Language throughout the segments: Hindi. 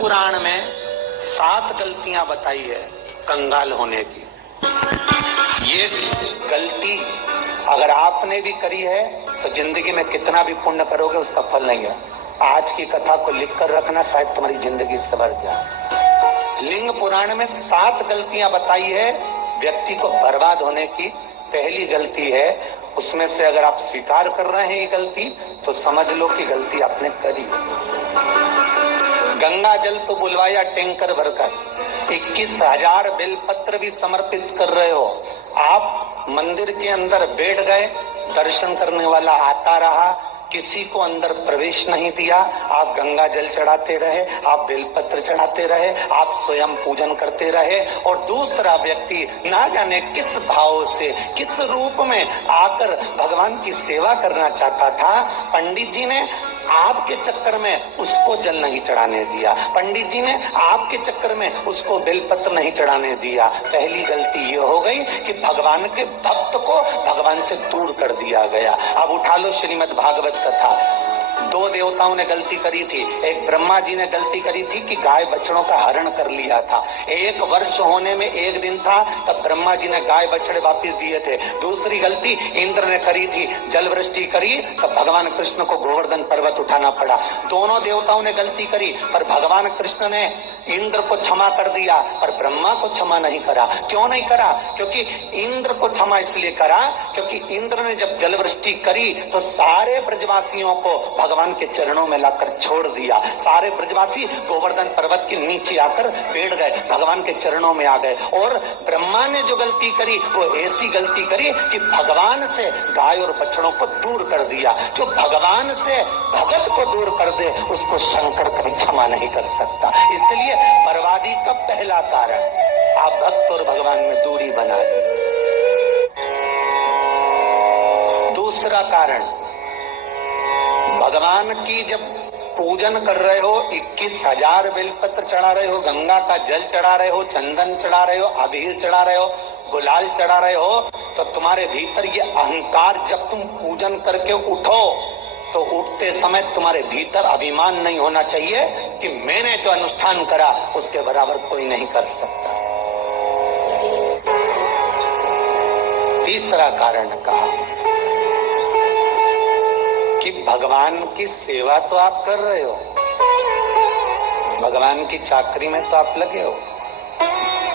पुराण में 7 गलतियां बताई है कंगाल होने की। ये गलती अगर आपने भी करी है तो जिंदगी में कितना भी पुण्य करोगे उसका फल नहीं है। आज की कथा को लिख कर रखना, शायद तुम्हारी जिंदगी सवर जाए। लिंग पुराण में 7 गलतियां बताई है व्यक्ति को बर्बाद होने की। पहली गलती है, उसमें से अगर आप स्वीकार कर रहे हैं ये गलती तो समझ लो कि गलती आपने करी। गंगा जल तो बुलवाया टैंकर भरकर, 21,000 बेलपत्र भी समर्पित कर रहे हो। आप मंदिर के अंदर बैठ गए, दर्शन करने वाला आता रहा, किसी को अंदर प्रवेश नहीं दिया। आप गंगा जल चढ़ाते रहे, आप बेलपत्र चढ़ाते रहे, आप स्वयं पूजन करते रहे, और दूसरा व्यक्ति ना जाने किस भाव से, किस रूप में आकर भगवान की सेवा करना चाहता था। पंडित जी ने आपके चक्कर में उसको जल नहीं चढ़ाने दिया, पंडित जी ने आपके चक्कर में उसको बेलपत्र नहीं चढ़ाने दिया। पहली गलती ये हो गई कि भगवान के भक्त को भगवान से दूर कर दिया गया। अब उठा लो श्रीमद् भागवत कथा। 2 देवताओं ने गलती करी थी। एक ब्रह्मा जी ने गलती करी थी कि गाय बछड़ों का हरण कर लिया था। 1 वर्ष होने में 1 दिन था तब ब्रह्मा जी ने गाय बछड़े वापस दिए थे। दूसरी गलती इंद्र ने करी थी, जल वृष्टि करी तब भगवान कृष्ण को गोवर्धन पर्वत उठाना पड़ा। दोनों देवताओं ने गलती करी, पर भगवान कृष्ण ने इंद्र को क्षमा कर दिया पर ब्रह्मा को क्षमा नहीं करा। क्यों नहीं करा? क्योंकि इंद्र को क्षमा इसलिए करा क्योंकि इंद्र ने जब जल वृष्टि करी तो सारे ब्रजवासियों को भगवान के चरणों में लाकर छोड़ दिया। सारे ब्रजवासी गोवर्धन पर्वत के नीचे आकर बैठ गए, भगवान के चरणों में आ गए। और ब्रह्मा ने जो गलती करी वो ऐसी गलती करी कि भगवान से गाय और बछड़ों को दूर कर दिया। जो भगवान से भगत को दूर कर दे उसको शंकर कभी क्षमा नहीं कर सकता। इसलिए बर्बादी का पहला कारण आप भक्त और भगवान में दूरी बना दी। दूसरा कारण, भगवान की जब पूजन कर रहे हो, 21,000 बेलपत्र चढ़ा रहे हो, गंगा का जल चढ़ा रहे हो, चंदन चढ़ा रहे हो, अबीर चढ़ा रहे हो, गुलाल चढ़ा रहे हो, तो तुम्हारे भीतर ये अहंकार, जब तुम पूजन करके उठो तो उठते समय तुम्हारे भीतर अभिमान नहीं होना चाहिए कि मैंने जो अनुष्ठान करा उसके बराबर कोई नहीं कर सकता। तीसरा कारण कहा कि भगवान की सेवा तो आप कर रहे हो, भगवान की चाकरी में तो आप लगे हो,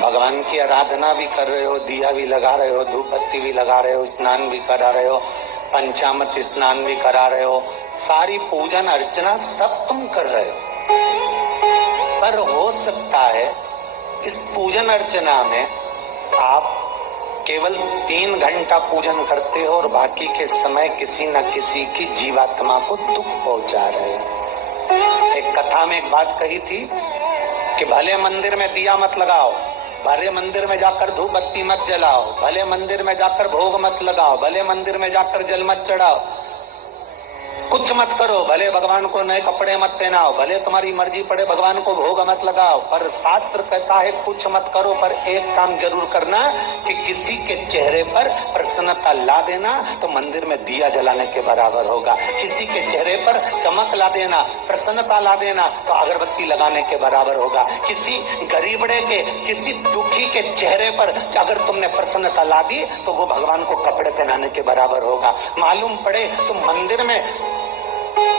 भगवान की आराधना भी कर रहे हो, दिया भी लगा रहे हो, धूप बत्ती भी लगा रहे हो, स्नान भी करा रहे हो, पंचामृत स्नान भी करा रहे हो, सारी पूजन अर्चना सब तुम कर रहे हो। पर हो सकता है इस पूजन अर्चना में आप केवल 3 घंटा पूजन करते हो और बाकी के समय किसी न किसी की जीवात्मा को दुख पहुंचा रहे हो। एक कथा में एक बात कही थी कि भले मंदिर में दिया मत लगाओ, भले मंदिर में जाकर धूप बत्ती मत जलाओ, भले मंदिर में जाकर भोग मत लगाओ, भले मंदिर में जाकर जल मत चढ़ाओ, कुछ मत करो, भले भगवान को नए कपड़े मत पहनाओ, भले तुम्हारी मर्जी पड़े भगवान को भोग मत लगाओ, पर शास्त्र कहता है कुछ मत करो, पर एक काम जरूर करना कि किसी के चेहरे पर प्रसन्नता ला देना तो मंदिर में दिया जलाने के बराबर होगा। किसी के चेहरे पर चमक ला देना, प्रसन्नता ला देना तो अगरबत्ती लगाने के बराबर होगा। किसी गरीबड़े के, किसी दुखी के चेहरे पर अगर तुमने प्रसन्नता ला दी तो वो भगवान को कपड़े पहनाने के बराबर होगा। मालूम पड़े तो मंदिर में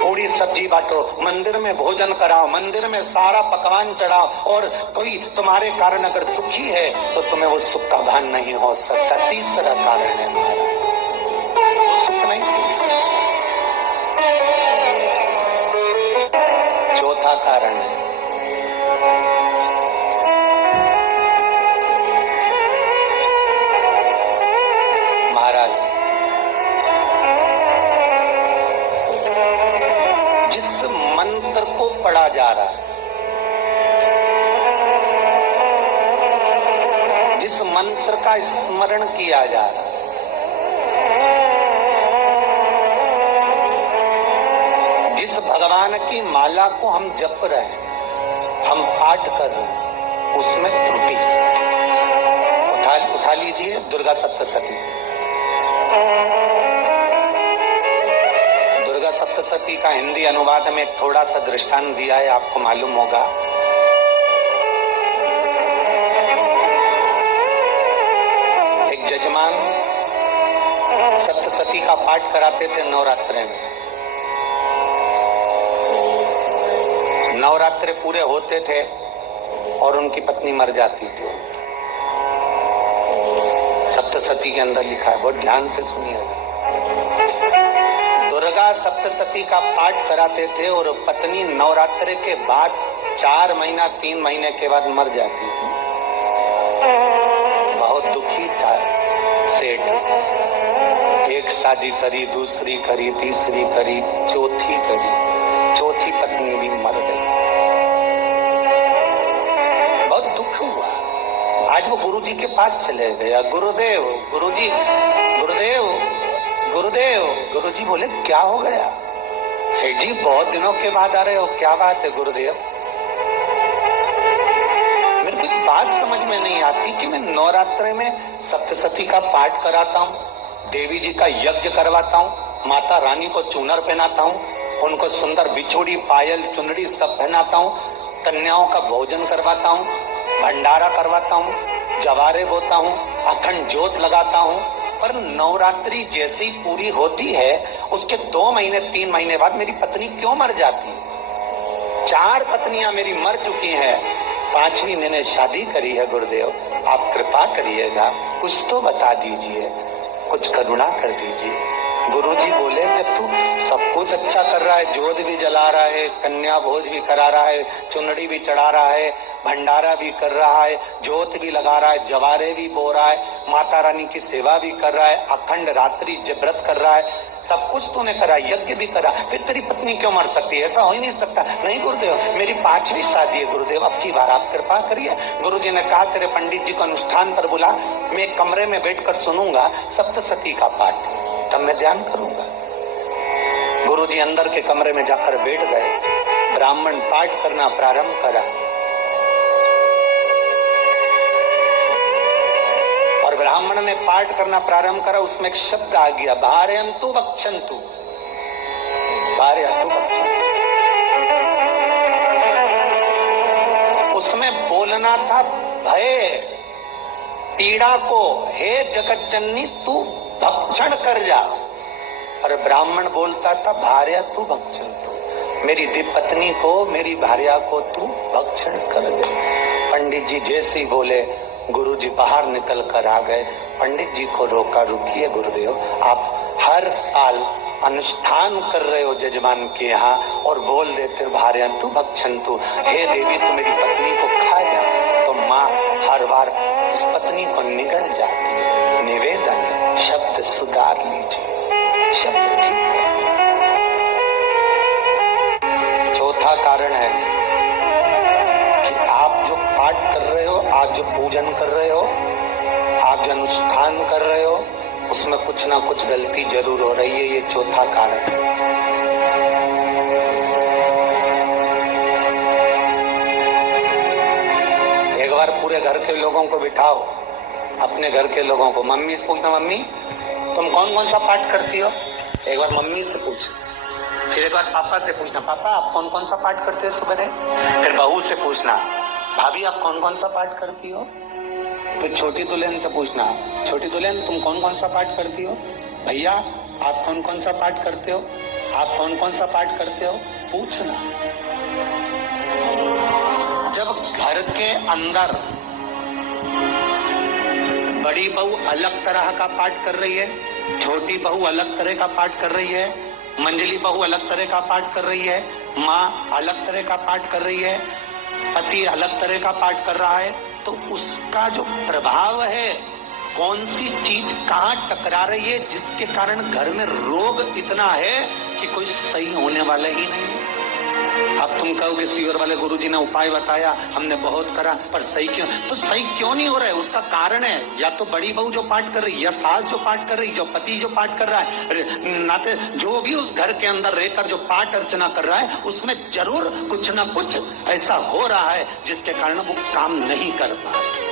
पूरी सब्जी बांटो, मंदिर में भोजन कराओ, मंदिर में सारा पकवान चढ़ाओ, और कोई तुम्हारे कारण अगर दुखी है तो तुम्हें वो सुख का भान नहीं हो सकता। तीसरा कारण है वो सुख नहीं मिल सकता। चौथा कारण है महाराज, जिस मंत्र को पढ़ा जा रहा है, जिस मंत्र का स्मरण किया जा रहा है, जिस भगवान की माला को हम जप रहे हैं, हम पाठ कर रहे हैं, उसमें त्रुटि। उठा लीजिए दुर्गा सप्तशती। दुर्गा सप्तशती का हिंदी अनुवाद में एक थोड़ा सा दृष्टांत दिया है, आपको मालूम होगा सप्तशती का पाठ कराते थे नवरात्रे में। नवरात्रे पूरे होते थे और उनकी पत्नी मर जाती थी। सप्तशती के अंदर लिखा है, बहुत ध्यान से सुनिएगा। दुर्गा सप्तशती का पाठ कराते थे और पत्नी नवरात्रे के बाद 4 महीना 3 महीने के बाद मर जाती थी। बहुत दुखी था सेठ। एक शादी करी, दूसरी करी, तीसरी करी, चौथी करी, चौथी पत्नी भी मर गई। बहुत दुख हुआ। आज वो गुरुजी के पास चले गया, गुरुदेव, गुरुजी, गुरुदेव, गुरुदेव। गुरुजी बोले क्या हो गया? सेठ जी बहुत दिनों के बाद आ रहे हो, क्या बात है गुरुदेव? मेरे को एक बात समझ में नहीं आती कि मैं नवरात्रे में सप्तशती का पाठ कराता हूँ, देवी जी का यज्ञ करवाता हूँ, माता रानी को चूनर पहनाता हूँ, उनको सुंदर बिछोड़ी, पायल, चुनरी सब पहनाता हूँ, कन्याओं का भोजन करवाता हूँ, भंडारा करवाता हूँ, जवारे बोता हूँ, अखंड ज्योत लगाता हूँ, पर नवरात्रि जैसी पूरी होती है उसके 2 महीने 3 महीने बाद मेरी पत्नी क्यों मर जाती है? 4 पत्नियां मेरी मर चुकी हैं, 5वीं मैंने शादी करी है। गुरुदेव आप कृपा करिएगा, कुछ तो बता दीजिए, कुछ करुणा कर दीजिए। गुरुजी बोले जब तू सब कुछ अच्छा कर रहा है, ज्योत भी जला रहा है, कन्या भोज भी करा रहा है, चुनरी भी चढ़ा रहा है, भंडारा भी कर रहा है, ज्योत भी लगा रहा है, जवारे भी बो रहा है, माता रानी की सेवा भी कर रहा है, अखंड रात्रि व्रत कर रहा है, सब कुछ तूने करा, यज्ञ भी करा, फिर तेरी पत्नी क्यों मर सकती है? ऐसा हो ही नहीं सकता। नहीं गुरुदेव, मेरी 5वीं शादी है गुरुदेव, अब की बार आप कृपा करिए। गुरुजी ने कहा तेरे पंडित जी को अनुष्ठान पर बुला, मैं कमरे में बैठकर सुनूंगा सप्तशती का पाठ, तब मैं ध्यान करूंगा। गुरुजी अंदर के कमरे में जाकर बैठ गए, ब्राह्मण पाठ करना प्रारंभ करा और ब्राह्मण ने पाठ करना प्रारंभ करा। उसमें एक शब्द आ गया, भारयन्तु भक्षन्तु, भारयन्तु भक्षन्तु। उसमें बोलना था भय पीड़ा को, हे जगत जननी तू भक्षण कर जा, और ब्राह्मण बोलता था भार्यन्तु भक्षन्तु, मेरी पत्नी को, मेरी भार्या को तू भक्षण कर दे। पंडित जी जैसे ही बोले गुरुजी बाहर निकल कर आ गए। पंडित जी को रोका, रुकिए गुरुदेव, आप हर साल अनुष्ठान कर रहे हो जजमान के यहाँ और बोल देते भारयन्तु भक्षन्तु, हे देवी तू मेरी पत्नी को खा जा, तो माँ हर बार उस पत्नी को निगल जाती है। निवेदन, शब्द सुधार लीजिए, शब्द ठीक है। चौथा कारण है कि आप जो पाठ कर रहे हो, आप जो पूजन कर रहे हो, आप जो अनुष्ठान कर रहे हो, उसमें कुछ ना कुछ गलती जरूर हो रही है। ये चौथा कारण है। एक बार पूरे घर के लोगों को बिठाओ, अपने घर के लोगों को, मम्मी से पूछना, मम्मी तुम कौन कौन सा पाठ करती हो? एक बार मम्मी से पूछ, फिर एक बार पापा से पूछना, पापा आप कौन कौन सा पाठ करते हो सुबह? फिर बहू से पूछना, भाभी आप कौन कौन सा पाठ करती हो? फिर छोटी दुल्हन से पूछना, छोटी दुल्हन तुम कौन कौन सा पाठ करती हो? भैया आप कौन कौन सा पाठ करते हो? आप कौन कौन सा पाठ करते हो? पूछना। जब घर के अंदर बड़ी बहू अलग तरह का पाठ कर रही है, छोटी बहू अलग तरह का पाठ कर रही है, मंजली बहू अलग तरह का पाठ कर रही है, माँ अलग तरह का पाठ कर रही है, पति अलग तरह का पाठ कर रहा है, तो उसका जो प्रभाव है, कौन सी चीज कहाँ टकरा रही है, जिसके कारण घर में रोग इतना है कि कोई सही होने वाला ही नहीं है। अब तुम कहोगे सीवर वाले गुरुजी ने उपाय बताया, हमने बहुत करा, पर सही क्यों? तो सही क्यों नहीं हो रहा है? उसका कारण है या तो बड़ी बहू जो पाठ कर रही है, या सास जो पाठ कर रही है, जो पति जो पाठ कर रहा है, नाते जो भी उस घर के अंदर रहकर जो पाठ अर्चना कर रहा है, उसमें जरूर कुछ ना कुछ ऐसा हो रहा है जिसके कारण वो काम नहीं कर पा रहे।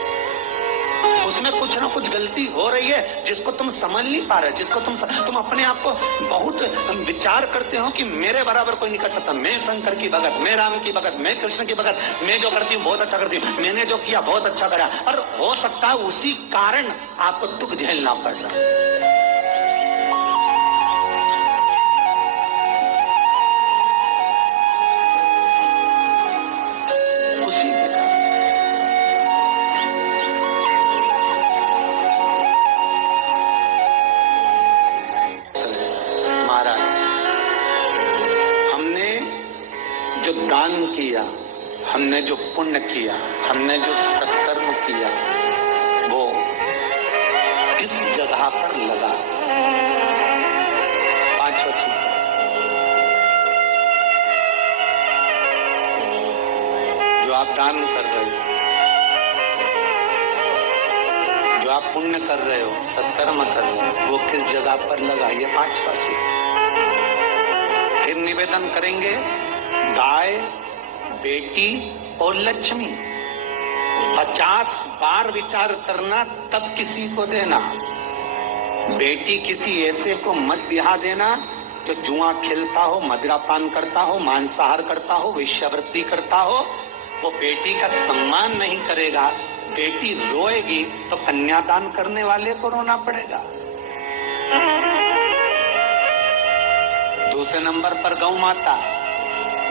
उसमें कुछ ना कुछ गलती हो रही है जिसको तुम समझ नहीं पा रहे, जिसको तुम अपने आप को बहुत विचार करते हो कि मेरे बराबर कोई नहीं कर सकता, मैं शंकर की भगत, मैं राम की भगत, मैं कृष्ण की भगत, मैं जो करती हूँ बहुत अच्छा करती हूँ, मैंने जो किया बहुत अच्छा करा, पर हो सकता है उसी कारण आपको दुख झेलना पड़ रहा है। जो दान किया, हमने जो पुण्य किया, हमने जो सत्कर्म किया, वो किस जगह पर लगा। पांचवा सूत्र, जो आप दान कर रहे हो, जो आप पुण्य कर रहे हो, सत्कर्म कर रहे हो, वो किस जगह पर लगा, ये पांचवा सूत्र। फिर निवेदन करेंगे, गाय, बेटी और लक्ष्मी 50 बार विचार करना, तब किसी को देना। बेटी किसी ऐसे को मत ब्याह देना जो जुआ खेलता हो, मदिरापान करता हो, मांसाहार करता हो, वेश्यावृत्ति करता हो। वो बेटी का सम्मान नहीं करेगा। बेटी रोएगी तो कन्यादान करने वाले को रोना पड़ेगा। दूसरे नंबर पर गौ माता।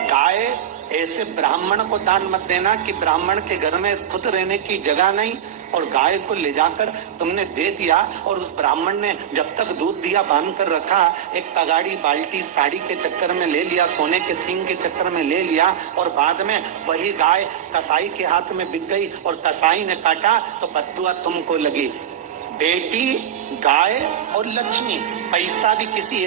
गाय ऐसे ब्राह्मण को दान मत देना कि ब्राह्मण के घर में खुद रहने की जगह नहीं और गाय को ले जाकर तुमने दे दिया और उस ब्राह्मण ने जब तक दूध दिया बांध कर रखा, एक तगाड़ी बाल्टी साड़ी के चक्कर में ले लिया, सोने के सींग के चक्कर में ले लिया और बाद में वही गाय कसाई के हाथ में बिक गई और कसाई ने काटा तो बद्दुआ तुमको लगी। बेटी, गाय और लक्ष्मी, पैसा भी किसी